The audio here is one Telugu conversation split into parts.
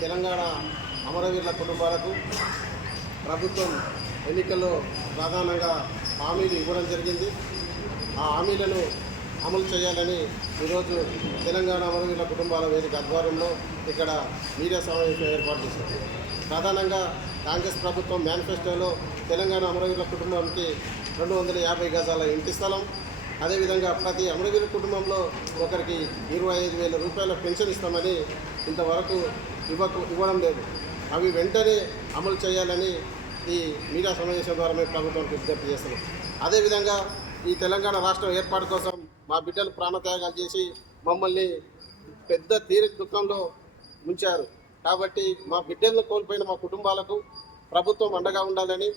తెలంగాణ అమరవీరుల కుటుంబాలకు ప్రభుత్వం ఎన్నికల్లో ప్రధానంగా హామీలు ఇవ్వడం జరిగింది. ఆ హామీలను అమలు చేయాలని ఈరోజు తెలంగాణ అమరవీరుల కుటుంబాల వేదిక ఆధ్వర్యంలో ఇక్కడ మీడియా సమావేశం ఏర్పాటు చేశారు. ప్రధానంగా కాంగ్రెస్ ప్రభుత్వం మేనిఫెస్టోలో తెలంగాణ అమరవీరుల కుటుంబానికి 250 గజాల ఇంటి స్థలం, అదేవిధంగా ప్రతి అమరవీరుల కుటుంబంలో ఒకరికి 25,000 రూపాయల పెన్షన్ ఇస్తామని ఇంతవరకు ఇవ్వడం లేదు. అవి వెంటనే అమలు చేయాలని ఈ మీడియా సమావేశం ద్వారా మేము ప్రభుత్వానికి విజ్ఞప్తి చేస్తున్నాం. అదేవిధంగా ఈ తెలంగాణ రాష్ట్రం ఏర్పాటు కోసం మా బిడ్డలు ప్రాణత్యాగాలు చేసి మమ్మల్ని పెద్ద తీరిక దుఃఖంలో ఉంచారు. కాబట్టి మా బిడ్డలను కోల్పోయిన మా కుటుంబాలకు ప్రభుత్వం అండగా ఉండాలని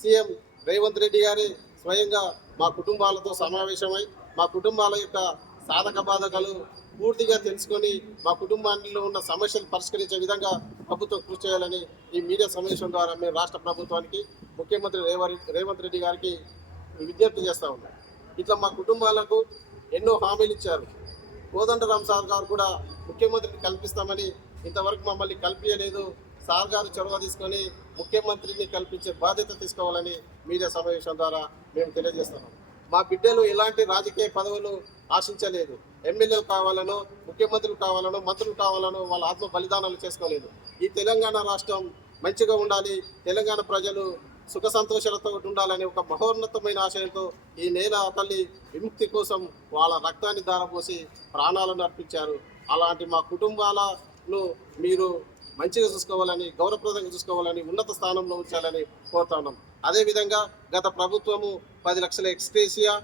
సీఎం రేవంత్ రెడ్డి గారి స్వయంగా మా కుటుంబాలతో సమావేశమై మా కుటుంబాల యొక్క సాధక బాధకాలు పూర్తిగా తెలుసుకొని మా కుటుంబాల్లో ఉన్న సమస్యలు పరిష్కరించే విధంగా ప్రభుత్వం కృషి చేయాలని ఈ మీడియా సమావేశం ద్వారా మేము రాష్ట్ర ప్రభుత్వానికి ముఖ్యమంత్రి రేవంత్ రెడ్డి గారికి విజ్ఞప్తి చేస్తూ ఉన్నాం. ఇట్లా మా కుటుంబాలకు ఎన్నో హామీలు ఇచ్చారు. కోదండరాం సార్ గారు కూడా ముఖ్యమంత్రిని కల్పిస్తామని ఇంతవరకు మమ్మల్ని కల్పించలేదు. సార్ గారు చొరవ తీసుకొని ముఖ్యమంత్రిని కల్పించే బాధ్యత తీసుకోవాలని మీడియా సమావేశం ద్వారా మేము తెలియజేస్తున్నాం. మా బిడ్డలు ఎలాంటి రాజకీయ పదవులు ఆశించలేదు. ఎమ్మెల్యేలు కావాలనో, ముఖ్యమంత్రులు కావాలనో, మంత్రులు కావాలనో వాళ్ళ ఆత్మ బలిదానాలు చేసుకోలేదు. ఈ తెలంగాణ రాష్ట్రం మంచిగా ఉండాలి, తెలంగాణ ప్రజలు సుఖ సంతోషాలతో ఉండాలని ఒక మహోన్నతమైన ఆశయంతో ఈ నేల తల్లి విముక్తి కోసం వాళ్ళ రక్తాన్ని ధారపోసి ప్రాణాలను అర్పించారు. అలాంటి మా కుటుంబాలను మీరు మంచిగా చూసుకోవాలని, గౌరవప్రదంగా చూసుకోవాలని, ఉన్నత స్థానంలో ఉంచాలని కోరుతా ఉన్నాం. అదేవిధంగా గత ప్రభుత్వము 10 లక్షల ఎక్స్గ్రేషియా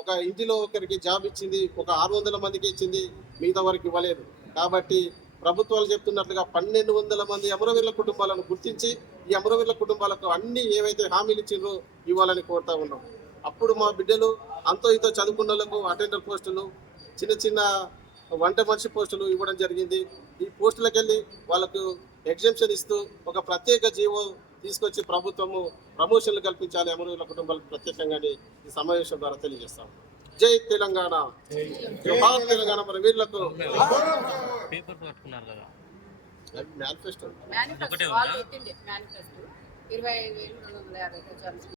ఒక ఇంటిలో ఒకరికి జాబ్ ఇచ్చింది, ఒక 600 మందికి ఇచ్చింది, మిగతా వారికి ఇవ్వలేదు. కాబట్టి ప్రభుత్వాలు చెప్తున్నట్లుగా 1,200 మంది అమరవీరుల కుటుంబాలను గుర్తించి ఈ అమరవీరుల కుటుంబాలకు అన్ని ఏవైతే హామీలు ఇచ్చిండ్రో ఇవ్వాలని కోరుతా ఉన్నాం. అప్పుడు మా బిడ్డలు అంతో ఇంతో చదువుకున్న వాళ్ళకు అటెండర్ పోస్టులు, చిన్న చిన్న వంట మనిషి పోస్టులు ఇవ్వడం జరిగింది. ఈ పోస్టులకు వెళ్ళి వాళ్ళకు ఎగ్జామ్షన్ ఇస్తూ ఒక ప్రత్యేక జీవో తీసుకొచ్చి ప్రభుత్వము ప్రమోషన్లు కల్పించాలి అమరవీరుల కుటుంబాలకు ప్రత్యేకంగానే ఈ సమావేశం ద్వారా తెలియజేస్తాం. జై తెలంగాణ, జోహార్ తెలంగాణ అమరవీరులకు. మేనిఫెస్టో 25,250